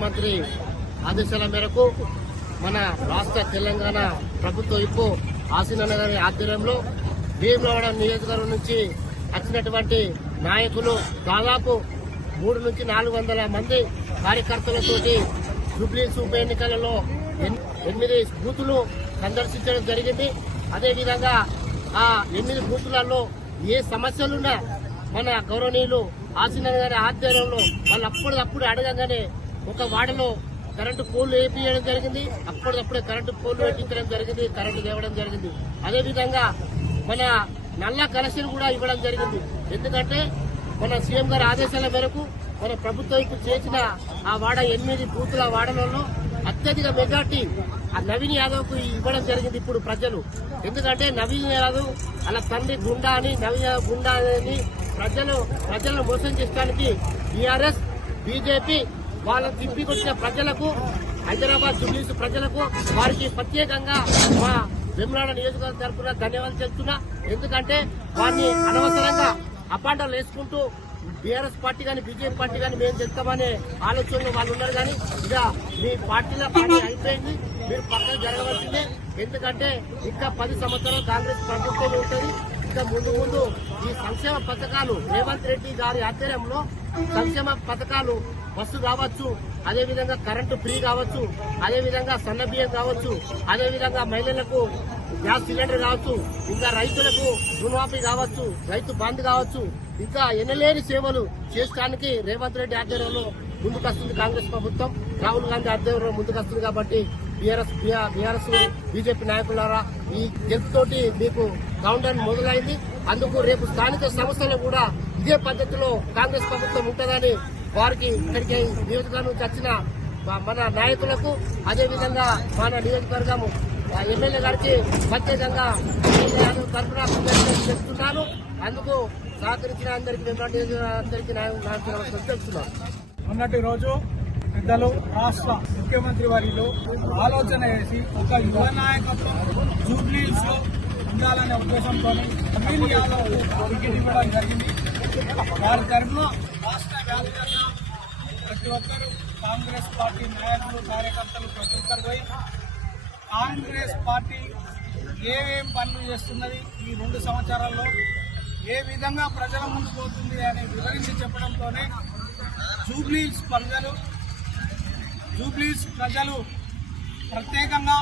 ముఖ్యమంత్రి ఆదేశాల మేరకు మన రాష్ట్ర తెలంగాణ ప్రభుత్వ ఇప్పు ఆసీనన్న గారి ఆధ్వర్యంలో భీమవరం నియోజకవర్గం నుంచి వచ్చినటువంటి నాయకులు దాదాపు మూడు నుంచి నాలుగు వందల మంది కార్యకర్తలతోటి జూబ్లీస్ ఉప ఎన్నికలలో ఎనిమిది బూతులు సందర్శించడం జరిగింది. అదేవిధంగా ఆ ఎనిమిది బూతులలో ఏ సమస్యలున్నా మన గౌరవనీయులు ఆసీనన్న గారి ఆధ్వర్యంలో వాళ్ళు అప్పటికప్పుడు అడగంగానే ఒక వాడలో కరెంటు పోల్ వేపించడం జరిగింది. అప్పటికప్పుడే కరెంటు పోల్లు పెట్టించడం జరిగింది కరెంటు తేవడం జరిగింది. అదేవిధంగా మన నల్ల కలెక్షన్ కూడా ఇవ్వడం జరిగింది. ఎందుకంటే మన సీఎం గారి ఆదేశాల మేరకు మన ప్రభుత్వం ఇప్పుడు చేసిన ఆ వాడ ఎనిమిది బూతుల వాడలలో అత్యధిక మెజార్టీ ఆ నవీన్ యాదవ్కు ఇవ్వడం జరిగింది ఇప్పుడు ప్రజలు. ఎందుకంటే నవీన్ యాదవ్ అలా తండ్రి గుండా అని నవీన్ యాదవ్ గుండా అని ప్రజలు ప్రజలను మోసం చేయడానికి టీఆర్ఎస్ బీజేపీ వాళ్ళ తిప్పికొచ్చిన ప్రజలకు హైదరాబాద్ జుబ్లీస్ ప్రజలకు వారికి ప్రత్యేకంగా మా వెమ్లాడ నియోజకవర్గం తరఫున ధన్యవాదాలు చెప్తున్నా ఎందుకంటే వారిని అనవసరంగా అపాండాలు వేసుకుంటూ బీఆర్ఎస్ పార్టీ కానీ బీజేపీ పార్టీ కానీ మేము చెప్తామనే ఆలోచనలో వాళ్ళు ఉన్నారు కానీ ఇక మీ పార్టీలో పార్టీ అయిపోయింది. మీరు పక్కన జరగవలసిందే. ఎందుకంటే ఇంకా పది సంవత్సరాలు కాంగ్రెస్ ప్రభుత్వం ఉంటుంది. ఇంకా ముందు ముందు ఈ సంక్షేమ పథకాలు రేవంత్ రెడ్డి గారి ఆధ్వర్యంలో సంక్షేమ పథకాలు బస్సు కావచ్చు అదే విధంగా కరెంటు ఫ్రీ కావచ్చు అదే విధంగా సన్న బియ్యం కావచ్చు అదే విధంగా మహిళలకు గ్యాస్ సిలిండర్ కావచ్చు ఇంకా రైతులకు రుణమాఫీ కావచ్చు రైతు బంద్ కావచ్చు ఇంకా ఎనలేని సేవలు చేయడానికి రేవంత్ రెడ్డి ఆధ్వర్యంలో ముందుకొస్తుంది కాంగ్రెస్ ప్రభుత్వం. రాహుల్ గాంధీ ఆధ్వర్యంలో ముందుకొస్తుంది కాబట్టి బీఆర్ఎస్ బీఆర్ఎస్ బీజేపీ నాయకులారా ఈ గెలుపుతోటి మీకు కౌంటర్ మొదలైంది. అందుకు రేపు స్థానిక సంస్థలు కూడా ఇదే పద్ధతిలో కాంగ్రెస్ ప్రభుత్వం ఉంటుందని వారికి ఇక్కడికి నియోజకవర్గం నుంచి వచ్చిన మన నాయకులకు అదేవిధంగా మన నియోజకవర్గం ఎమ్మెల్యే గారికి ప్రత్యేకంగా తరఫున చేస్తున్నాను అందుకు సహకరించిన అందరికీ వెంబడి అందరికీ నా నమస్కారం చెప్తున్నాను. మొన్నటి రోజు పెద్దలు రాష్ట్ర ముఖ్యమంత్రి వారిలో ఆలోచన చేసి ఒక యువ నాయకత్వం జూబ్లీస్లో ఉండాలనే ఉద్దేశంతో అనిల్ యాదవ్ టికెట్ ఇవ్వడం జరిగింది. వారి తరఫున రాష్ట్ర వ్యాప్తంగా ప్రతి ఒక్కరు కాంగ్రెస్ పార్టీ నాయకులు కార్యకర్తలు ప్రతి ఒక్కరు పోయి కాంగ్రెస్ పార్టీ ఏమేం పనులు చేస్తున్నది ఈ రెండు సంవత్సరాల్లో ఏ విధంగా ప్రజల ముందు పోతుంది అని వివరించి చెప్పడంతోనే జూబ్లీస్ ప్రజలు జూబ్లీస్ ప్రజలు ప్రత్యేకంగా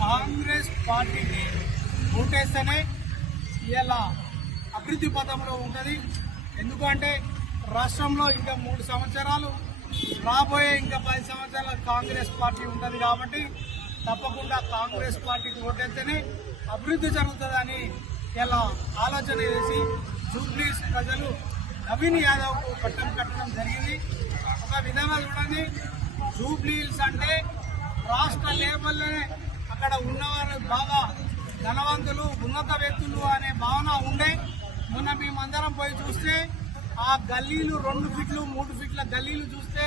కాంగ్రెస్ పార్టీకి ఓటేస్తేనే ఇలా అభివృద్ధి పథంలో ఉంటుంది. ఎందుకంటే రాష్ట్రంలో ఇంకా మూడు సంవత్సరాలు రాబోయే ఇంకా పది సంవత్సరాల కాంగ్రెస్ పార్టీ ఉంటుంది కాబట్టి తప్పకుండా కాంగ్రెస్ పార్టీకి ఓటేస్తేనే అభివృద్ధి జరుగుతుందని ఇలా ఆలోచన చేసి జూబ్లీస్ ప్రజలు నవీన్ యాదవ్కు పట్టం కట్టడం జరిగింది. ఒక విధంగా చూడండి జూబ్లీస్ అంటే రాష్ట్ర లేబల్లోనే అక్కడ ఉన్నవారు బాగా ధనవంతులు ఉన్నత వ్యక్తులు అనే భావన ఉండే. మొన్న మేమందరం పోయి చూస్తే ఆ గల్లీలు రెండు ఫీట్లు మూడు ఫీట్ల గల్లీలు చూస్తే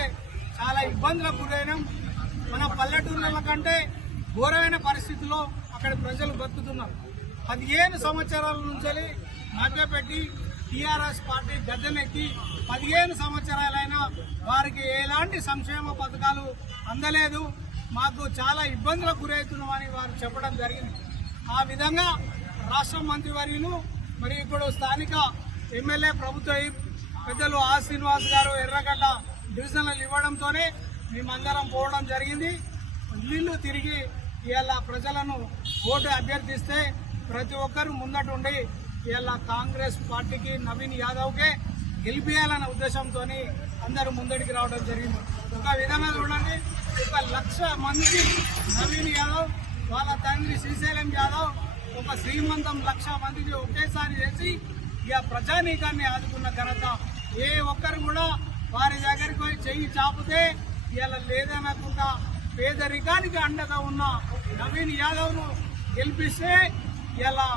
చాలా ఇబ్బందులకు గురైనాం. మన పల్లెటూర్ల కంటే ఘోరమైన పరిస్థితుల్లో అక్కడ ప్రజలు బతుకుతున్నారు. పదిహేను సంవత్సరాల నుంచి మధ్యపెట్టి టీఆర్ఎస్ పార్టీ గద్దెనెక్కి పదిహేను సంవత్సరాలైనా వారికి ఎలాంటి సంక్షేమ పథకాలు అందలేదు. మాకు చాలా ఇబ్బందులకు గురవుతున్నామని వారు చెప్పడం జరిగింది. ఆ విధంగా రాష్ట్ర మంత్రివర్యులు మరి ఇప్పుడు స్థానిక ఎమ్మెల్యే ప్రభుత్వ పెద్దలు ఆ శ్రీనివాస్ గారు ఎర్రగడ్డ డివిజన్లు ఇవ్వడంతోనే మేమందరం పోవడం జరిగింది. నీళ్ళు తిరిగి ఇలా ప్రజలను ఓటు అభ్యర్థిస్తే ప్రతి ఒక్కరు ముందటుండి ఇలా కాంగ్రెస్ పార్టీకి నవీన్ యాదవ్కే గెలిపియాలన్న ఉద్దేశంతో అందరూ ముందడికి రావడం జరిగింది. ఒక విధంగా చూడండి ఒక లక్ష మందికి నవీన్ యాదవ్ వాళ్ళ తండ్రి శ్రీశైలం యాదవ్ ఒక శ్రీమంతం లక్ష మందికి ఒకేసారి చేసి ఇక ప్రజానీకాన్ని ఆదుకున్న ఘనత ఏ ఒక్కరు కూడా వారి దగ్గరికి పోయి చెయ్యి చాపితే ఇలా లేదనకుండా పేదరికానికి అండగా ఉన్న నవీన్ యాదవ్ను గెలిపిస్తే ఇలా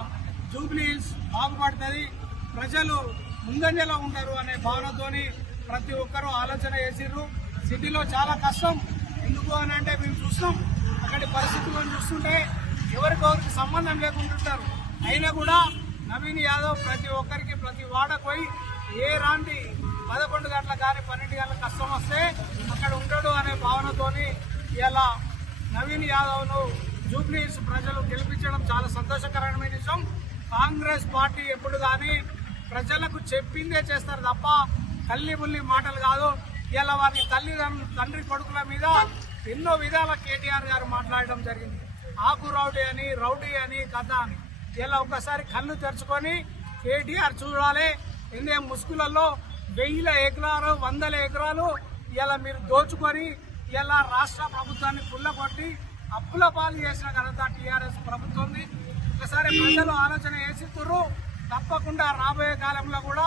జూబ్లీస్ బాగుపడుతుంది. ప్రజలు ముందంజలో ఉంటారు అనే భావనతోని ప్రతి ఒక్కరూ ఆలోచన చేసిర్రు. సిటీలో చాలా కష్టం. ఎందుకు అని అంటే మేము చూస్తాం. అక్కడి పరిస్థితులను చూస్తుంటే ఎవరికొవరికి సంబంధం లేకుంటుంటారు. అయినా కూడా నవీన్ యాదవ్ ప్రతి ఒక్కరికి ప్రతి వాడకు పోయి ఏ రాంటి పదకొండు గంటల కానీ పన్నెండు గంటల కష్టం వస్తే అక్కడ ఉండడు అనే భావనతోని ఇలా నవీన్ యాదవ్ను జూబ్లీస్ ప్రజలు గెలిపించడం చాలా సంతోషకరమైన విషయం. కాంగ్రెస్ పార్టీ ఎప్పుడు కానీ ప్రజలకు చెప్పిందే చేస్తారు తప్ప తల్లి బుల్లి మాటలు కాదు. ఇలా వారి తల్లిదండ్రులు తండ్రి కొడుకుల మీద ఎన్నో విధాల కేటీఆర్ గారు మాట్లాడడం జరిగింది. ఆకు రౌడీ అని రౌడీ అని కథ అని. ఇలా ఒక్కసారి కళ్ళు తెరుచుకొని కేటీఆర్ చూడాలి. ఎందుకంటే ముసుగులలో వెయ్యిల ఎకరాలు వందల ఎకరాలు ఇలా మీరు దోచుకొని ఇలా రాష్ట్ర ప్రభుత్వాన్ని కుళ్ళగొట్టి అప్పుల పాలు చేసిన ఘనత టీఆర్ఎస్ ప్రభుత్వంది. ఒకసారి ప్రజలు ఆలోచన చేసిస్తున్నారు తప్పకుండా రాబోయే కాలంలో కూడా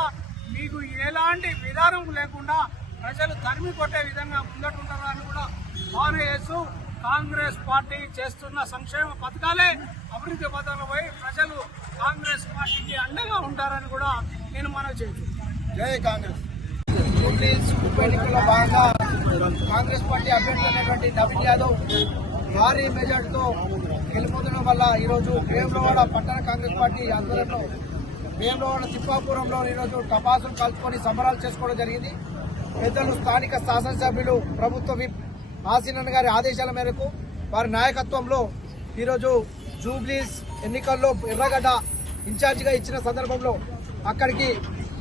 మీకు ఎలాంటి విధానం లేకుండా ప్రజలు తరిమి కొట్టే విధంగా ముందటుంటారని కూడా వారు చేస్తూ కాంగ్రెస్ పార్టీ చేస్తున్న సంక్షేమ పథకాలే అభివృద్ధి పథకాలు పోయి ప్రజలు కాంగ్రెస్ పార్టీకి అండగా ఉంటారని కూడా నేను మనవి చేస్తున్నాను జై కాంగ్రెస్. జూబ్లీస్ ఉప ఎన్నికల్లో భాగంగా కాంగ్రెస్ పార్టీ అభ్యర్థి అయినటువంటి నవీన్ యాదవ్ భారీ మెజార్టీతో గెలుపొందడం వల్ల ఈరోజు భీమలవాడ పట్టణ కాంగ్రెస్ పార్టీ ఆధ్వర్యంలో భీమలవాడ తిప్పాపురంలో ఈరోజు టపాసులు కలుపుకొని సంబరాలు చేసుకోవడం జరిగింది. పెద్దలు స్థానిక శాసనసభ్యులు ప్రభుత్వ విప్ ఆసీనన్ గారి ఆదేశాల మేరకు వారి నాయకత్వంలో ఈరోజు జూబ్లీస్ ఎన్నికల్లో ఎర్రగడ్డ ఇన్ఛార్జిగా ఇచ్చిన సందర్భంలో అక్కడికి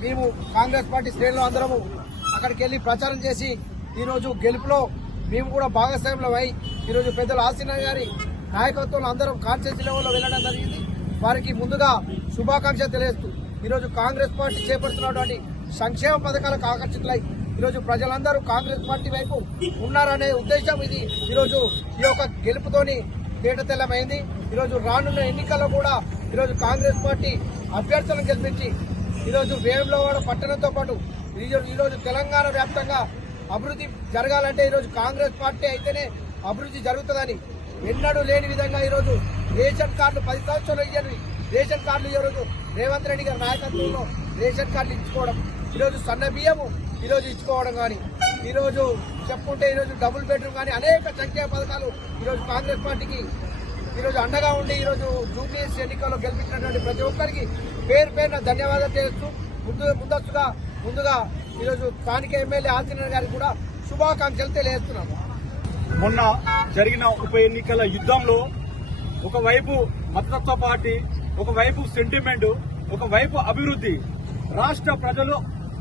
మేము కాంగ్రెస్ పార్టీ శ్రేణులు అందరము అక్కడికి వెళ్ళి ప్రచారం చేసి ఈరోజు గెలుపులో మేము కూడా భాగస్వామ్యం అయి ఈరోజు పెద్దలు ఆసీన గారి నాయకత్వంలో అందరం కాన్స్టిట్యూన్సీ లెవెల్లో వెళ్ళడం జరిగింది. వారికి ముందుగా శుభాకాంక్ష తెలియజేస్తూ ఈరోజు కాంగ్రెస్ పార్టీ చేపడుతున్నటువంటి సంక్షేమ పథకాలకు ఆకర్షితులై ఈరోజు ప్రజలందరూ కాంగ్రెస్ పార్టీ వైపు ఉన్నారనే ఉద్దేశం ఇది. ఈరోజు ఈ యొక్క గెలుపుతోని తేటతెల్లమైంది ఈరోజు రానున్న ఎన్నికల్లో కూడా ఈరోజు కాంగ్రెస్ పార్టీ అభ్యర్థులను గెలిపించి ఈరోజు వేములవాడ పట్టణంతో పాటు ఈరోజు ఈరోజు తెలంగాణ వ్యాప్తంగా అభివృద్ధి జరగాలంటే ఈరోజు కాంగ్రెస్ పార్టీ అయితేనే అభివృద్ధి జరుగుతుందని ఎన్నడూ లేని విధంగా ఈరోజు రేషన్ కార్డులు పది సంవత్సరాలు ఇయ్యని రేషన్ కార్డులు ఈరోజు రేవంత్ రెడ్డి గారి నాయకత్వంలో రేషన్ కార్డులు ఇచ్చుకోవడం ఈరోజు సన్న బియ్యము ఈరోజు ఇచ్చుకోవడం కానీ ఈరోజు చెప్పుకుంటే ఈరోజు డబుల్ బెడ్రూమ్ కానీ అనేక సంఖ్యా పథకాలు ఈరోజు కాంగ్రెస్ పార్టీకి ఈరోజు అండగా ఉండి ఈరోజు జూపీఎస్సీ ఎన్నికల్లో గెలిపించినటువంటి ప్రతి ఒక్కరికి పేరు పేరున ధన్యవాదాలు చేస్తూ ముందు ముందస్తుగా ముందుగా ఈరోజు స్థానిక ఎమ్మెల్యే ఆంజనేయ గారికి కూడా శుభాకాంక్షలు తెలియజేస్తున్నాము. మొన్న జరిగిన ఉప ఎన్నికల యుద్ధంలో ఒకవైపు మతతత్వ పార్టీ ఒకవైపు సెంటిమెంట్ ఒకవైపు అభివృద్ధి. రాష్ట్ర ప్రజలు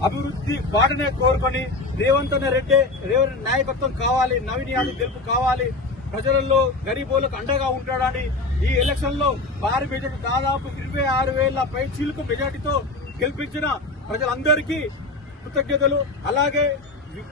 అభివృద్ధి బాటనే కోరుకొని రేవంత్ రెడ్డి రేవంత్ నాయకత్వం కావాలి నవీన్ యాదవ్ గెలుపు కావాలి ప్రజలలో గరీబోలకు అండగా ఉంటాడని ఈ ఎలక్షన్లో భారీ మెజార్టీ దాదాపు ఇరవై ఆరు వేల పై చీలకు మెజార్టీతో గెలిపించిన ప్రజలందరికీ కృతజ్ఞతలు. అలాగే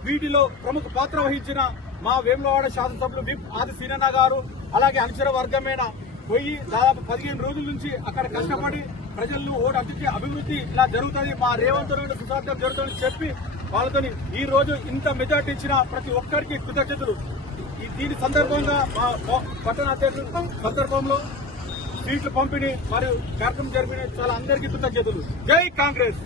వీటిలో ప్రముఖ పాత్ర వహించిన మా వేములవాడ శాసనసభ్యులు విప్ ఆది సీనన్న గారు అలాగే అనుచర వర్గమైన పోయి దాదాపు పదిహేను రోజుల నుంచి అక్కడ కష్టపడి ప్రజలను ఓటు అభివృద్ధి అభివృద్ధి ఇలా జరుగుతుంది. మా రేవంత్ రెడ్డి సుసాధ్యం జరుగుతుందని చెప్పి వాళ్ళతో ఈ రోజు ఇంత మెజార్టీ ఇచ్చిన ప్రతి ఒక్కరికి కృతజ్ఞతలు. దీని సందర్భంగా మా పట్టణ అధ్యక్షుడు సందర్భంలో సీట్లు పంపిణీ మరియు కార్యక్రమం జరిపిన చాలా అందరికీ కృతజ్ఞతలు. జై కాంగ్రెస్!